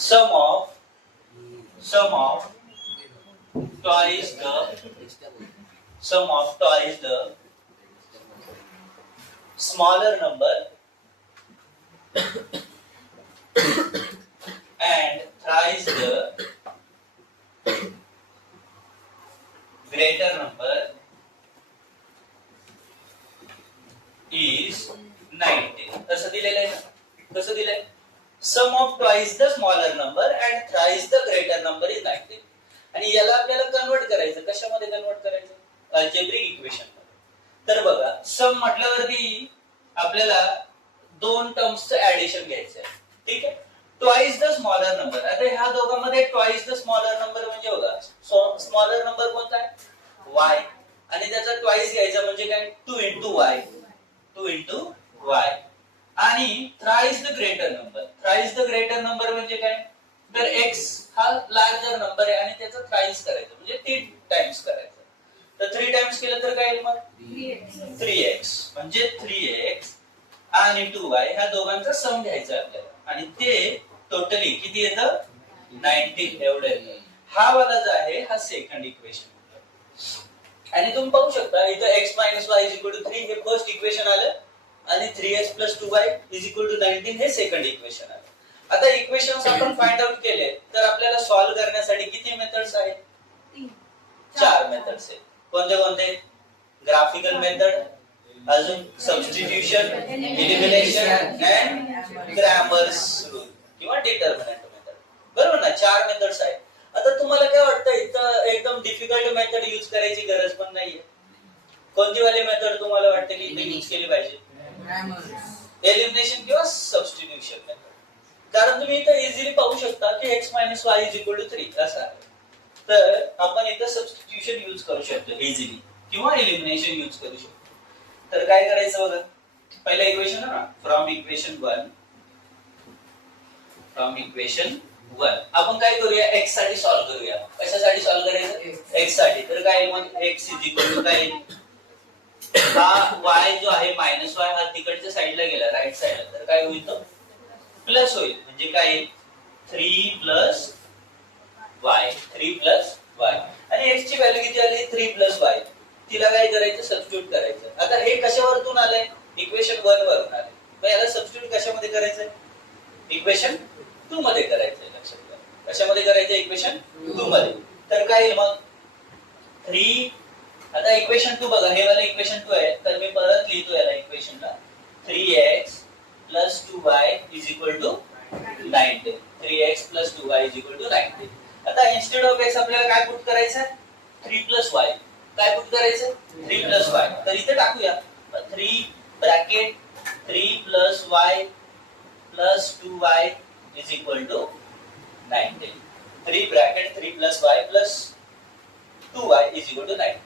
sum of twice the smaller number and thrice the greater number is 90. कसं दिलेलं आहे ना? कसं दिलंय? Sum of twice the smaller number and thrice the greater number is 90. आणि याला आपल्याला कन्वर्ट करायचं. कशामध्ये कन्वर्ट करायचं? अल्जेब्रिक इक्वेशन मध्ये. तर बघा, सम म्हटल्यावरती आपल्याला दोन टर्म्सचं ऍडिशन घ्यायचं आहे. ठीक आहे? Twice the smaller number. आता ह्या दोघांमध्ये ट्वाइस द स्मॉलर नंबर म्हणजे बघा, स्मॉलर नंबर कोणता आहे? y. आणि त्याचा ट्वाइस घ्यायचा म्हणजे काय? 2 into y. 2 into y. आणि thrice the greater number. Thrice the greater number म्हणजे काय? तर x हा लार्जर नंबर आहे आणि त्याचा थ्राइस करायचं म्हणजे 3 टाइम्स करायचं. तर 3 टाइम्स केलं तर काय येईल मग? 3x. म्हणजे 3x आणि 2y ह्या दोघांचा सम घ्यायचा आपल्याला आणि ते टोटली किती येतं? 90 एवढं येतं. हा वाला जो आहे हा सेकंड इक्वेशन. आणि तुम्ही पाहू शकता इथं x y 3 हे फर्स्ट इक्वेशन आलं आणि 3x 2y 19 हे सेकंड इक्वेशन आलं. आता इक्वेशन्स आपण फाइंड आउट केले तर आपल्याला सॉल्व करण्यासाठी किती मेथड्स आहेत? 4 मेथड्स आहेत. कोणते कोणते? ग्राफिकल मेथड, अजून substitution, elimination and Cramer's rule किंवा डिटर्मिनंट मेथड. बरोबर ना? 4 मेथड्स आहेत. आता तुम्हाला काय वाटतं इथं एकदम डिफिकल्ट मेथड यूज करायची गरज पण नाहीये. कोणती वाली मेथड तुम्हाला वाटतं की इथे यूज केली पाहिजे? एलिमिनेशन किंवा सबस्टिट्यूशन मेथड. कारण तुम्ही इथं इझिली पाहू शकता की x y 3 असं आहे. तर आपण इथं सबस्टिट्यूशन यूज करू शकतो इझिली किंवा एलिमिनेशन यूज करू शकतो. तर काय करायचं बघा, पहिलं इक्वेशन आहे ना, फ्रॉम इक्वेशन 1 आपण काय करूया? x साठी सॉल्व करूया. कशासाठी सॉल्व करायचं? x साठी. तर काय मग x काय हा y जो आहे -y हा तिकडच्या साईडला गेला, राईट साईडला. तर काय होईल? तो प्लस होईल. म्हणजे काय? 3 y. आणि x ची व्हॅल्यू किती आली? 3 y. तिला काय करायचं? सबस्टिट्यूट करायचं. आता हे कशावरून आलंय? इक्वेशन 1 वरून आले. मग याला सबस्टिट्यूट कशामध्ये करायचं? इक्वेशन 2 मध्ये करायचं. लक्षात घ्या. कशामध्ये करायचं? इक्वेशन 2 मध्ये. तर काय येईल मग? 3. आता इक्वेशन 2 बघा, हे वाला इक्वेशन 2 आहे. तर मी परत लिहितो याला इक्वेशनला. 3x 2y 90. 3x 2y 90. आता इन्स्टेड ऑफ x आपल्याला काय पुट करायचं? 3 y. काय पुट करायचं? 3 y. तर इथे टाकूया 3 bracket 3 y 2y 90. 3 bracket 3 y 2y 90.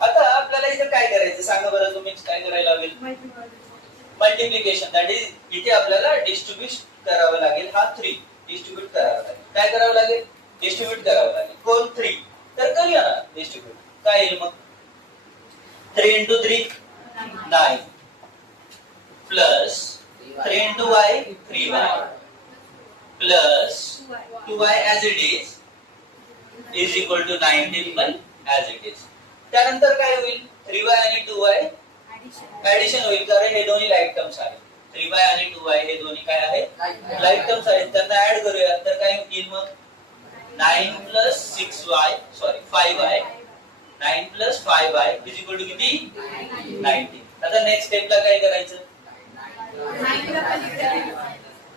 आता आपल्याला इथे काय करायचं सांगा बरं तुम्ही? काय करायला लागेल? मल्टिप्लिकेशन. दॅट इज इथे आपल्याला डिस्ट्रीब्यूट करावं लागेल. हा 3 डिस्ट्रीब्यूट करावा लागेल. काय करावं लागेल? डिस्ट्रीब्यूट करावं लागेल. कोण? 3. तर करूया ना डिस्ट्रीब्यूट. काय येईल मग? 3 into 3 9 plus 3 into y 3y plus 2y as it is equal to 19 पण as it is. त्यानंतर काय होईल? 3y आणि 2y ऍडिशन होईल कारण हे दोन्ही लाईक टर्म्स आहेत. 3y आणि 2y हे दोन्ही काय आहेत? लाईक टर्म्स आहेत. त्यांना ऍड करूया. तर काय होईल मग? 9 plus 6y 5y 9 plus 5y is equal to किती? 90. आता नेक्स्ट स्टेपला काय करायचं?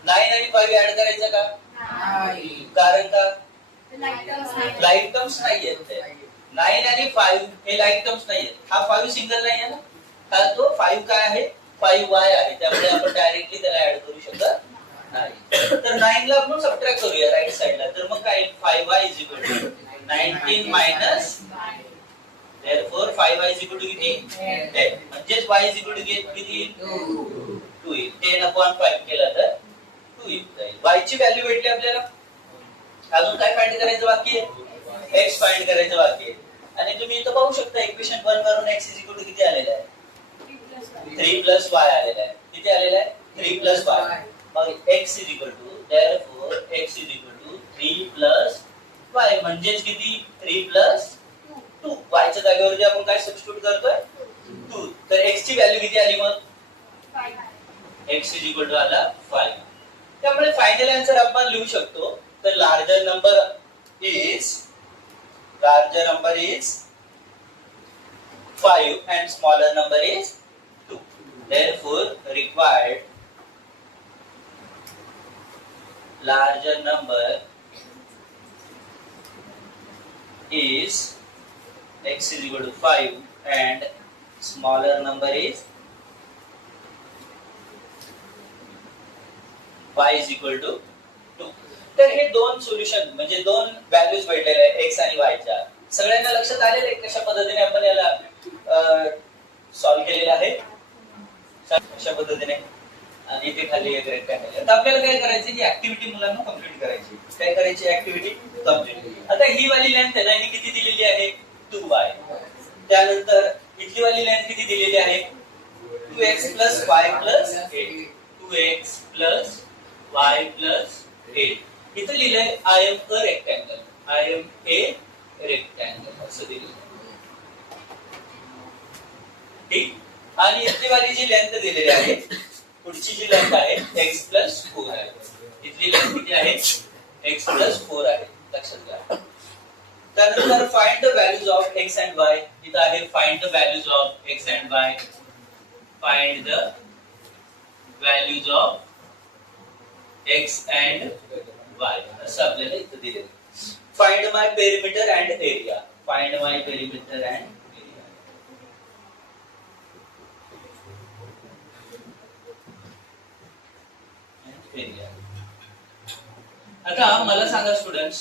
9 आणि 5 ऍड करायचं का? कारण का? लाईक टर्म्स नाहीयेत ते. 9 आणि 5 हे लाईक टर्म्स नाहीयेत. हा 5 सिंगल नाही आहे ना. हा तो 5 काय आहे? 5y आहे. त्यामुळे आपण डायरेक्टली त्याला ऍड करू शकत नाही. तर 9 ला आपण सबट्रॅक्ट करूया राईट साइडला. तर मग काय? 5y 19 minus therefore 5y किती? 10. म्हणजेच y किती? 2 येईल. 10/5 केला तर 2 येईल. y ची व्हॅल्यू भेटली आपल्याला. अजून काय फाइंड करायचं बाकी आहे? x फाइंड करायचं बाकी आहे. आणि तुम्ही इथं पाहू शकता इक्वेशन 1 वरून x किती आलेला आहे? 3 y आलेला आहे. किती आलेला आहे? 3 y. मग x therefore x म्हणजेच किती 3 प्लस 2. वायच्या जागेवरती आपण काय सबस्टिट्यूट करतोय 2. तर x ची व्हॅल्यू किती आली मग x इज इक्वल टू आला 5. त्यामुळे फायनल आन्सर आपण लिहू शकतो. तर larger number is 5 and smaller number is 2. Therefore, required larger number is x is equal to 5 and smaller number is y is equal to 2. तर हे दोन सोल्युशन म्हणजे दोन व्हॅल्यूज भेटलेले आहेत x आणि y च्या. सगळ्यांना लक्षात आलेले कशा पद्धतीने आपण याला सॉल्व्ह केलेलं आहे अशा पद्धतीने. आणि इथे खाली एक रेक्टँगल. आता आपल्याला काय करायचं ही ऍक्टिव्हिटी मुलांना कंप्लीट करायची. काय करायची ऍक्टिव्हिटी कंप्लीट. आता ही वाली लेंथ आहे ना ही किती दिलेली आहे 2y. त्यानंतर इथली वाली लेंथ किती दिलेली आहे 2x + y + 8. 2x + y + 8. इथं लिहिलंय I am a rectangle. I am a rectangle असं दिलेलं आहे. ठीक. आणि इथली वाली जी लेंथ दिलेली आहे पुढची जी लेंथ आहे x + 4 आहे. इथली लेंथ किती आहे x + 4 आहे. लक्षात घ्या. त्यानंतर find the values of x and y. इथं आहे find the values of x and y. Find the values of x and y असं आपल्याला इथं दिलेलं आहे. Find my perimeter and area. Find my perimeter and area. आता मला सांगा स्टुडंट्स,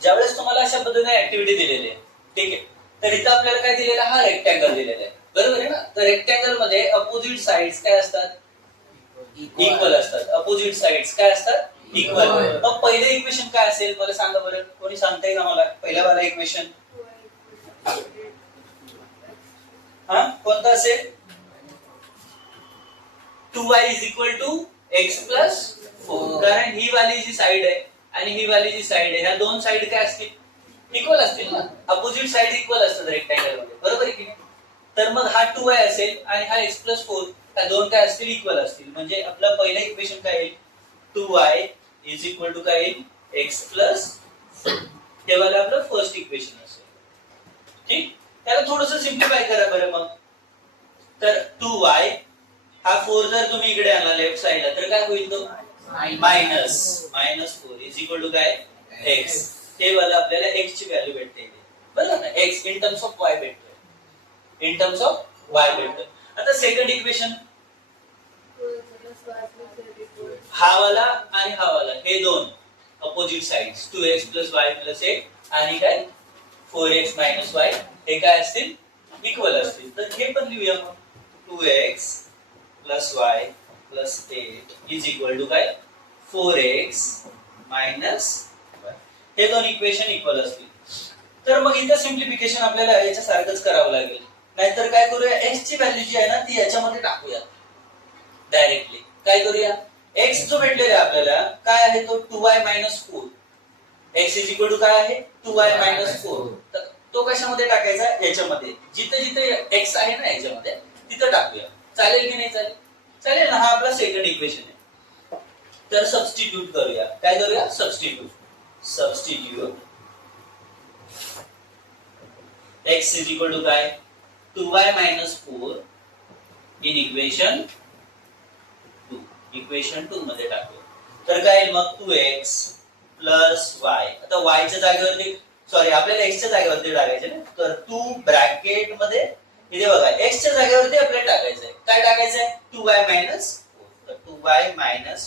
ज्यावेळेस तुम्हाला अशा पद्धतीने ऍक्टिव्हिटी दिलेली आहे ठीक आहे, तर इथं आपल्याला काय दिलेला हा रेक्टँगल दिलेला आहे बरोबर आहे ना. तर रेक्टँगल मध्ये अपोजिट साइड्स काय असतात इक्वल असतात. अपोजिट साइड्स काय असतात इक्वल. मग पहिले इक्वेशन काय असेल मला सांगा बरं. कोणी सांगता येईल मला पहिला वाला इक्वेशन हा कोणता असेल 2y = x + 4. कारण ही वाली जी साइड आहे आणि ही वाली जी साइड आहे ह्या दोन साइड काय असतील इक्वल असतील ना. अपोजिट साइड इक्वल असतात रेक्टँगल मध्ये बरोबर आहे की नाही. तर मग हा 2y असेल आणि हा x + 4 ह्या दोन काय असतील इक्वल असतील. म्हणजे आपलं पहिलं इक्वेशन काय येईल 2y = काय येईल x + 4. हे वाला आपलं फर्स्ट इक्वेशन असेल. ठीक. त्याला थोडंसं सिम्प्लिफाय करा बरं मग. तर 2y हा 4 जर तुम्ही इकडे आणला लेफ्ट साइडला तर काय होईल तो -4 = काय x. हे वाला आपल्याला x ची व्हॅल्यू भेटते बरोबर ना. x in terms of y भेटते. इन टर्म्स ऑफ y भेटते. आता सेकंड इक्वेशन हा वाला आणि हा वाला हे दोन अपोजिट साइड्स 2x + y + 8 आणि काय 4x - y हे काय असतील इक्वल असतील. तर हे पण लिहूया मग 2x + y + 8 = काय 4x - y. हे दोन इक्वेशन इक्वल असतील. तर मग इथं सिम्प्लिफिकेशन आपल्याला याच्या सारखंच करावं लागेल. नाहीतर काय करूया x ची व्हॅल्यू जी आहे ना ती याच्यामध्ये टाकूया डायरेक्टली. काय करूया x जो भेटलेला आहे आपल्याला काय आहे तो 2y - 4. x = काय आहे 2y - 4. तर तो कशामध्ये टाकायचा याच्यामध्ये जिथे जिथे x आहे ना याच्यामध्ये तिथं टाकूया. चालेल की नाही चालेल चालेल ना. हा आपला सेकंड इक्वेशन आहे. तर सबस्टिट्यूट करूया. काय करूया सबस्टिट्यूट x = काय 2y - 4 इन इक्वेशन 2. इक्वेशन 2 मध्ये टाकूया. तर काय मग 2x + y. आता y च्या जागेवरती सॉरी आपल्याला x च्या जागेवरती टाकायचे ना. तर 2 ब्रॅकेट मध्ये इथे बघा x च्या जागेवरती आपल्याला टाकायचं आहे. काय टाकायचं आहे 2y - 4. तर 2y - 4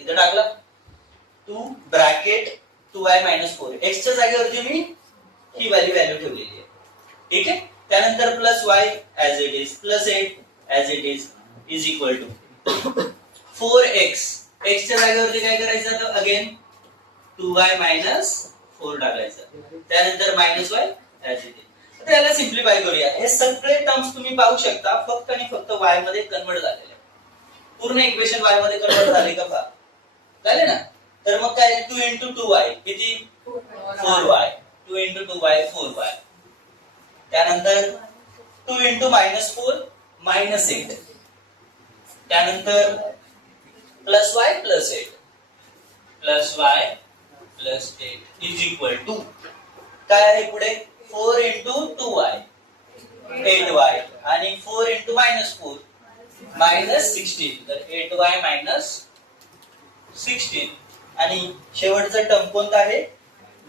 इथे टाकला. 2 ब्रॅकेट 2y - 4 x च्या जागेवरती मी ही व्हॅल्यू ठेवलेली आहे. ठीक आहे. त्यानंतर +y as it is +8 as it is = 4x. x च्या जागेवरती काय करायचं तर अगेन 2y - 4 टाकायचं. त्यानंतर -y ॲज इट इज. आता याला सिम्प्लिफाय करूया. हे सगळे टर्म्स तुम्ही पाहू शकता फक्त आणि फक्त y मध्ये कन्वर्ट झालेले. पूर्ण इक्वेशन y मध्ये कन्वर्ट झाले का पहा झाले ना. तर मग काय 2 × 2y किती 4y, 2 into 2y 4y. त्यानंतर 2 into -4 -8. त्यानंतर plus y plus 8 plus y plus 8 is equal to काय आहे पुढे 4 into 2y 8y आणि 4 into -4 -16. तर 8y -16 आणि शेवटचा टर्म कोणता आहे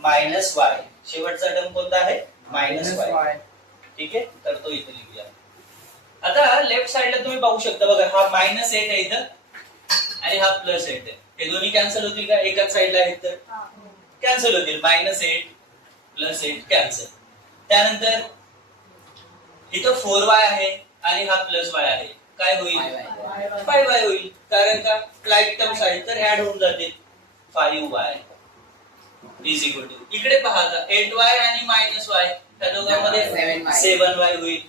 -y. शेवटचा टर्म कोणता आहे -y. ठीक आहे, तर तो इथे लिहूया. आता लेफ्ट साइडला तुम्ही पाहू शकता बघा, हा -8 आहे इथं आणि हा +8 आहे. हे दोन्ही कॅन्सल होतील का? एकाच साइडला आहेत तर कॅन्सल होतील. -8 +8 कॅन्सल. त्यानंतर इथं 4y आहे आणि हा +y आहे. काय होईल 5y होईल, कारण का लाईक टर्म्स आहेत तर ऍड होऊन जातील. 5y इज इक्वल टू इकडे पहा 8y आणि -y त्या दोघांमध्ये 7y होईल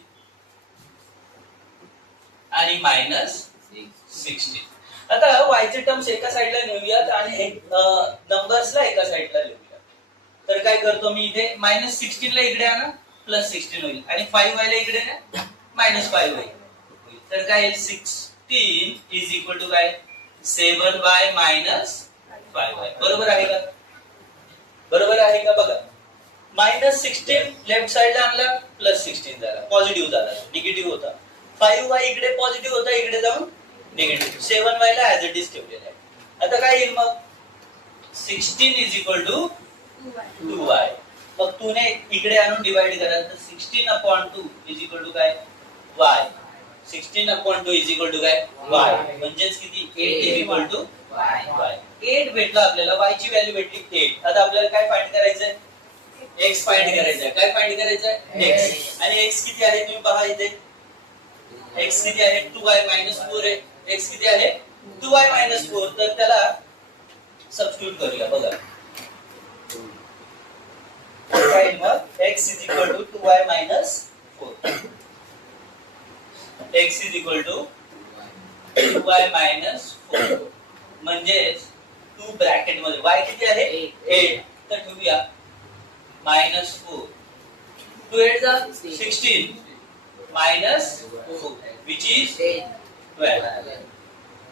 आणि -16. आता y चे टर्म्स एका साइडला नेऊयात आणि नंबर्सला एका साइडला लिहूया. तर काय करतो मी इथे -16 ला इकडे आणा +16 होईल आणि 5y ला इकडे ना -5 होईल. तर काय येईल 16 इज इक्वल टू काय 7y -5y. बरोबर आहे का? बरोबर आहे का? बघा -16 लेफ्ट साइडला आणला +16 झाला, पॉझिटिव्ह झाला, निगेटिव्ह होता. 5y इकडे पॉझिटिव्ह होता, इकडे जाऊन निगेटिव्ह. 7y ला ऍज इट इज ठेवलेला आहे. आता काय येईल मग 16 इज इक्वल टू 2y. मग 2 ने इकडे आणून डिवाइड करा तर 16/2 इज इक्वल टू काय y. 16/2 इज इक्वल टू काय y. म्हणजेच किती 8 इज इक्वल टू y. 8 भेटला आपल्याला, y ची व्हॅल्यू भेटली 8. आता आपल्याला काय फाइंड करायचंय x फाइंड करायचंय. काय फाइंड करायचंय x. आणि x किती आहे तुम्ही पहा इथे. x किती आहे 2y -4 आहे. x किती आहे 2y -4. तर त्याला सबस्टिट्यूट करूया. बघा काय मग x is equal to 2y -4. x is equal to 2y -4 म्हणजे 2 ब्रॅकेट मध्ये y किती आहे 8. तर ठेवूया -4 2 8 जा 16 -4 which is 12.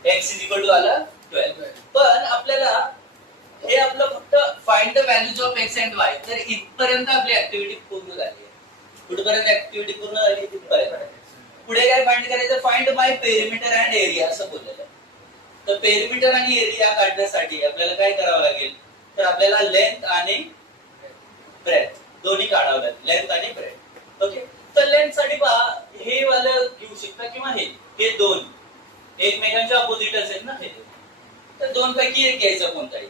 x is equal to आला 12. पण आपल्याला हे आपलं फक्त find the values of x and y. तर इथपर्यंत आपली ऍक्टिव्हिटी पूर्ण झाली आहे. कुठपर्यंत ऍक्टिव्हिटी पूर्ण झाली तिथपर्यंत. पुढे काय फाइंड करायचं find my perimeter and area असं बोललेलं आहे. तर पेरिमीटर आणि एरिया काढण्यासाठी आपल्याला काय करावं लागेल तर आपल्याला लेंथ आणि ब्रेथ दोन्ही काढावं लागेल. लेंथ आणि ब्रेथ. ओके, तर लेंथ साठी पहा हे वाला घेऊ शकता किंवा हे दोन एकमेकांच्या अपोजिटच आहेत ना. हे तर दोन पैकी एक घ्यायचं कोणताही,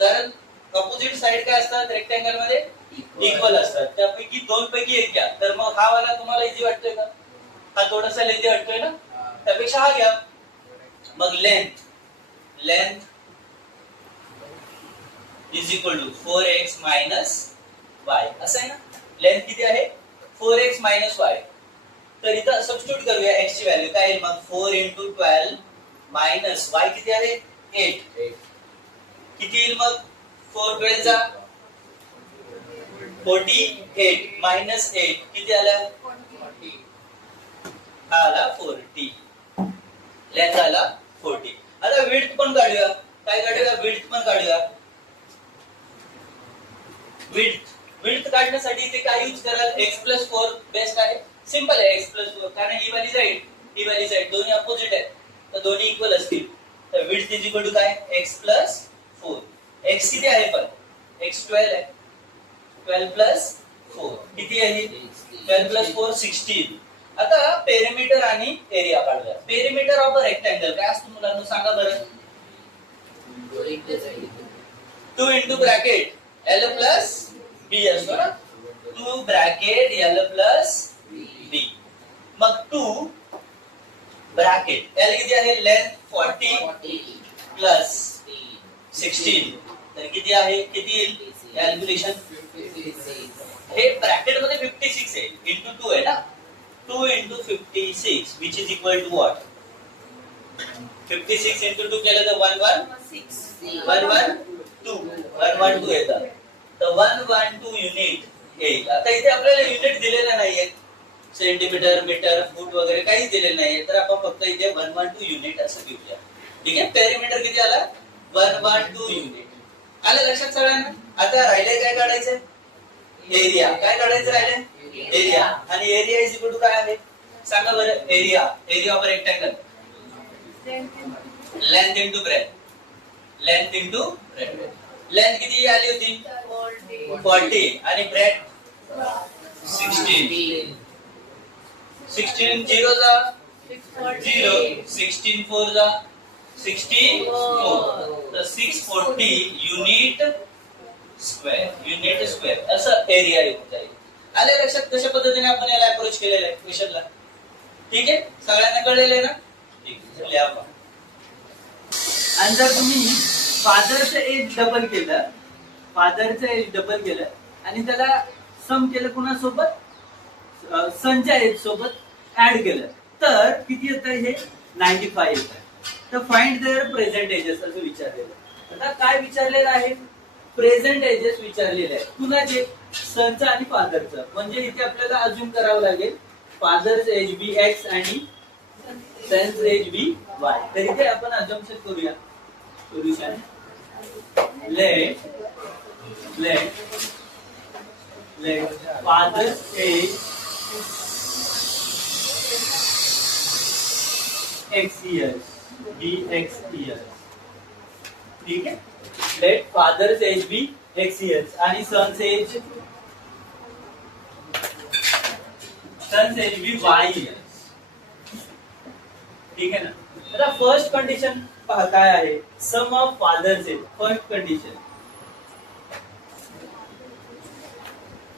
कारण अपोजिट साइड काय असतात रेक्टँगल मध्ये इक्वल असतात. त्यापैकी दोन पैकी एक घ्या. तर मग हा वाला तुम्हाला इझी वाटतोय का? हा थोडासा लेंथी वाटतोय ना, त्यापेक्षा हा घ्या. मग length is equal to 4x y असं आहे ना. लेंथ किती आहे 4x y. तर इथं सबस्टिट्यूट करूया x ची व्हॅल्यू काय येईल मग 4 into 12 मायनस y किती आहे 8. किती येईल मग 4 12 चा 48 मायनस 8 किती आला आला 40. लेंथ आला 40. आता विड्थ पण काढूया. काय काढूया विड्थ पण काढूया. विड्थ काढण्यासाठी इथे काय यूज कराल x+4 बेस्ट आहे. सिंपल आहे x+4 कारण ही व्हॅल्यू साइड दोन्ही अपोजिट आहेत तर दोन्ही इक्वल असतील. तर विड्थ इज इक्वल टू काय x+4. x किती आहे पण x 12 आहे. 12 + 4 किती आहे 12 + 4 16. आता पेरिमीटर आणि एरिया काढूया. पेरिमीटर ऑफ अ रेक्टँगल काय असतं मुलांना सांगा बरं. 2 into bracket L plus B असतो ना. 2 ब्रॅकेट L plus B. मग 2 ब्रॅकेट L किती आहे लेंथ 40 प्लस 16 तर किती आहे किती येईल कॅल्क्युलेशन 56. हे ब्रॅकेट मध्ये 56 आहे इंटू 2 आहे ना. 2 into 56 which is equal to what 56 into 2 केलं तर 11 112 112 येतं. तर 112 युनिट येईल. आता इथे आपल्याला युनिट दिलेले नाहीये, सेंटीमीटर, मीटर, फूट वगैरे काहीच दिलेलं नाहीये, तर आपण फक्त इथे 112 युनिट असं घेऊया. ठीक आहे. पेरिमीटर किती आला? 112 युनिट. आलं लक्षात सगळ्यांना? आता राहिले काय काढायचंय? एरिया. काय काढायचं राहिले? एरिया. आणि एरिया इज इक्वल टू काय आहे सांगा बरं? Area of rectangle, length into breadth. Length into breadth. Length किती आली होती? 40 आणि ब्रेथ 16. 16 0 जा 0, 16 4 जा 64. तर 640 युनिट स्क्वेअर असं एरिया येऊन जाईल. आले लक्षात कशा पद्धतीने आपण याला अप्रोच केलेलं आहे क्वेश्चनला? ठीक आहे. सगळ्यांना कळलेलं आहे ना? ठीक आहे. लिहा आपण. आणि जर तुम्ही फादरचं एज डबल केलं, आणि त्याला सम केलं कुणासोबत? सनच्या एज सोबत ऍड केलं, तर किती येतं? हे 95 येतं. तर फाइंड देअर प्रेझेंट एजेस असं विचारलेलं. आता काय विचारलेलं आहे? प्रेझेंट एजेस विचारलेले आहे. कुणाचे? सनचं आणि फादरचं. म्हणजे इथे आपल्याला अज्युम करावं लागेल फादर्स एज बी एक्स आणि सन्स एज बी वाय. तर इथे आपण अजम्पशन करूया. Solution let father's age X years, be X years. ठीक आहे. Let father's age be X years आणि son's age be Y years. ठीक आहे ना? आता फर्स्ट कंडिशन पहा काय आहे? Sum of father's age.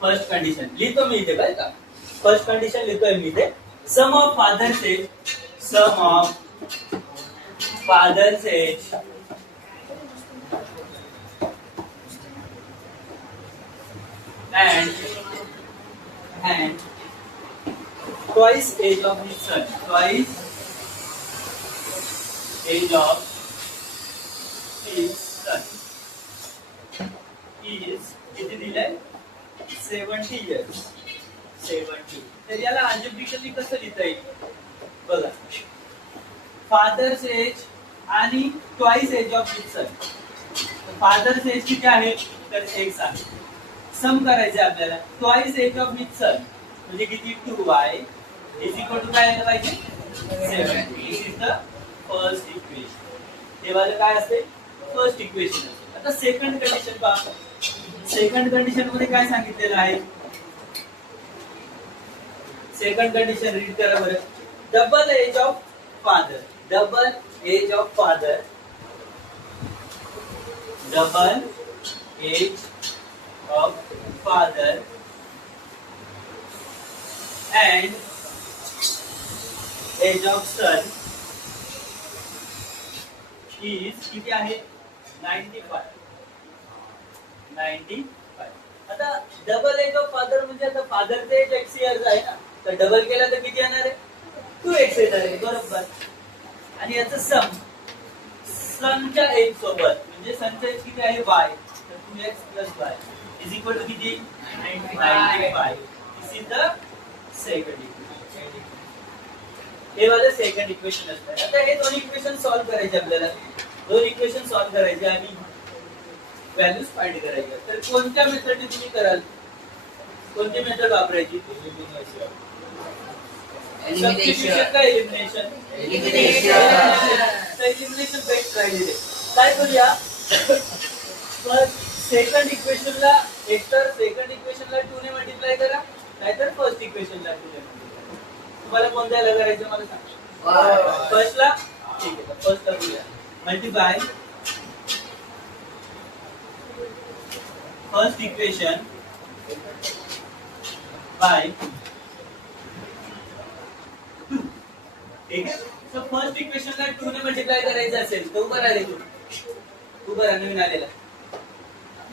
First condition लिहितो मी इथे. काय का फर्स्ट कंडिशन लिहितोय मी इथे? Sum of father's age and twice age of his son. Twice age of his son is किती दिलंय? 70 years. 70. तर याला अल्जेब्रिकली कसं लिहिता येईल बघा? फादर्स एज आणि twice age of his son. Father's age किती आहे? तर 1 आहे. सम करायचे आपल्याला. Twice age of his son म्हणजे किती? 2y इज इक्वल टू काय यायला पाहिजे? 70. This is the first equation. हे वाले काय असते? First equation. आता सेकंड कंडिशन पहा. सेकंड कंडिशन मध्ये काय सांगितलेलं आहे? सेकंड कंडिशन रीड करा बरं. Double age of father. Double age of father and age of son is किती आहे? 95. आता डबल एज ऑफ फादर म्हणजे आता फादरचं एज x इयर्स आहे ना, तर डबल केला तर किती येणार आहे? 2x येणार आहे. बरोबर. आणि याचं सम सनच्या एज सोबत म्हणजे सनचा एज किती आहे? y. तर 2x + y is equal to किती? 95. दिस इज द सेकंड इक्वेशन. हे वाले सेकंड इक्वेशन असतं. आता हे दोन इक्वेशन सॉल्व करायचे आपल्याला. दोन इक्वेशन सॉल्व करायचे आणि व्हॅल्यूज फाइंड करायच्या. तर कोणत्या मेथडने तुम्ही कराल? कोणती मेथड वापरायची? सबस्टिट्यूशन का एलिमिनेशन? एलिमिनेशन बेस्ट राहिलेले. काय करूया? सेकंड इक्वेशनला एकतर सेकंड इक्वेशनला 2 ने मल्टिप्लाय करा, नाहीतर फर्स्ट इक्वेशनला 2 ने मल्टिप्लाय करा. तुम्हाला कोणत्याला करायचं मला सांगा. फर्स्टला? ठीक आहे. फर्स्टला करूया. Multiply first equation by 2. ठीक आहे. तर फर्स्ट इक्वेशनला 2 ने मल्टिप्लाय करायचं असेल तर उभं राहिले तू बरं नवीन आलेला.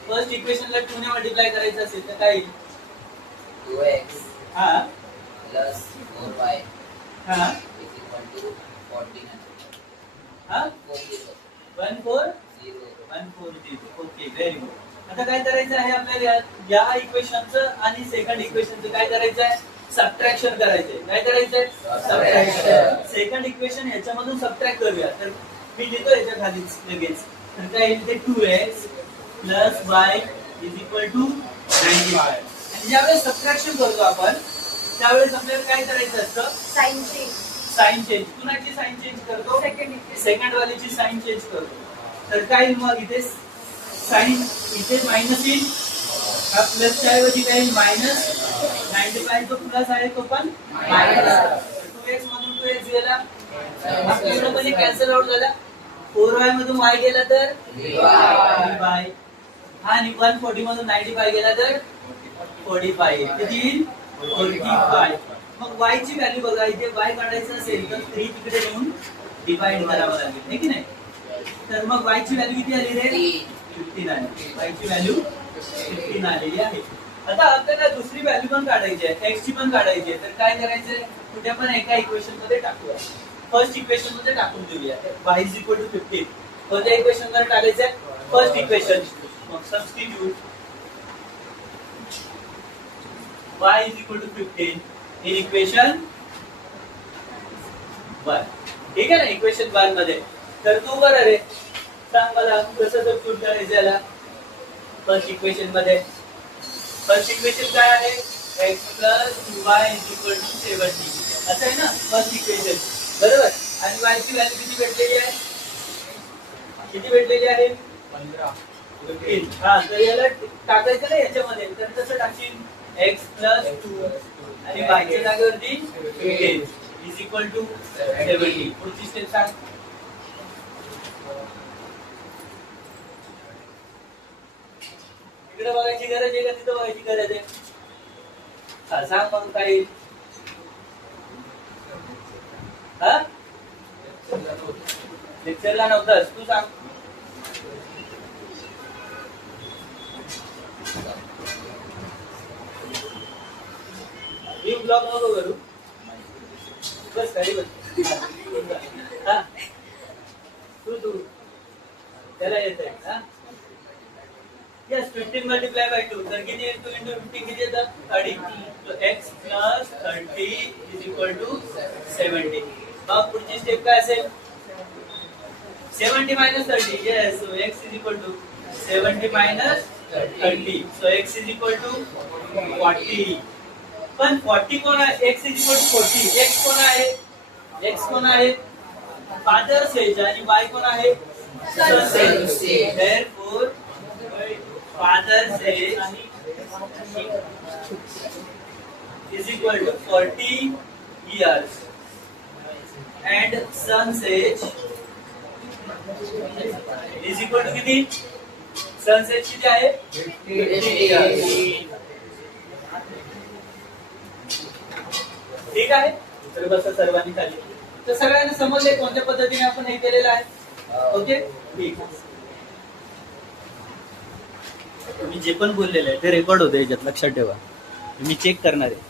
फर्स्ट इक्वेशनला 2 ने मल्टिप्लाय करायचं असेल तर काय येईल? 2x हा plus 4y हा is equal to 14. हा 1 4 140. Okay, very good. आता काय करायचं आहे आपल्याला या इक्वेशनचं आणि सेकंड इक्वेशनचं काय करायचं आहे? सबट्रॅक्शन करायचंय. काय करायचंय? सबट्रॅक्शन. सेकंड इक्वेशन याच्यामधून सबट्रॅक्ट करूया. तर मी लिहितो याच्या खालीच लगेच. तर काय येईल ते 2x plus y is equal to 95. आणि ज्यावेळेस सबट्रॅक्शन करतो आपण त्यावेळेस आपल्याला काय करायचं असतं? Sign change. Sign change. कुणाची साइन चेंज करतो? सेकंड वालीची साइन चेंज करतो. तर काय येईल मग इथे साइन इथे मायनस येईल. हा प्लसच्या ऐवजी काय येईल? मायनस 95 जो प्लस आहे तो पण मायनस. 2x मधून 2x गेला. हा पूर्णपणे कॅन्सल आउट झाला. 4y मधून y गेला तर y. आणि 140 मधून 95 गेला तर 45. किती येईल? 45. मग y ची व्हॅल्यू बघा. इथे y काढायचं असेल तर 3 तिकडे नेऊन डिवाइड करावं लागेल, है की नाही? तर मग y ची व्हॅल्यू किती आली रे? 15 आली. y ची व्हॅल्यू 15 आलेली आहे. आता आपल्याला दुसरी व्हॅल्यू पण काढायची आहे, x ची पण काढायची आहे. तर काय करायचंय? कुठे पण एका इक्वेशन मध्ये टाकूया. फर्स्ट इक्वेशन मध्ये टाकून देऊया. y is equal to 15. कोणत्या इक्वेशन मध्ये टाकायचंय? First equation. मग substitute y is equal to 15 in equation 1. ठीक आहे ना? इक्वेशन 1 मध्ये. तर तू बरं रे सांग मला कसं सबस्टिट्यूट करायचं याला फर्स्ट इक्वेशन मध्ये. फर्स्ट इक्वेशन काय आहे? x plus 2y is equal to 70. असं आहे ना फर्स्ट इक्वेशन, बरोबर? आणि y ची व्हॅल्यू किती भेटलेली आहे? किती भेटलेली आहे? 15. हा, तर याला टाकायचं ना याच्यामध्ये. तर कसं टाकशील? x plus 2 आणि y च्या जागेवरती 15 is equal to 70. पुढची स्टेप सांग. इकडे बघायची गरज आहे का तिथं बघायची गरज आहे? हा, सांग मग काय येईल? हा, लेक्चरला नव्हतास तू, सांग. ब्लॉग नको करू बस. खाली बस. हा, तू त्याला येत आहे का? Yes, 15 multiply by 2. तर किती येईल? 2 इंटू 15 किती येतं? 30. तो x plus 30 is equal to 70. मग पुढची स्टेप काय असेल? 70 minus 30. Yes, so x is equal to 70 minus 30. So x is equal to 40. पण 40 कोण आहे? x is equal to 40. x कोण आहे? x कोण आहे? Father says. आणि y कोण आहे? Son's age. Therefore father says is equal to 40 years and son says is equal to किती? son says किती आहे? 50 years. ठीक आहे? तर बस सर्वांनी खाली. तर सगळ्यांना समजले कोणत्या पद्धतीने आपण हे केलेलं आहे? ओके, ठीक आहे. मी जे पण बोललेलं आहे ते रेकॉर्ड होते याच्यात, लक्षात ठेवा. मी चेक करणार आहे.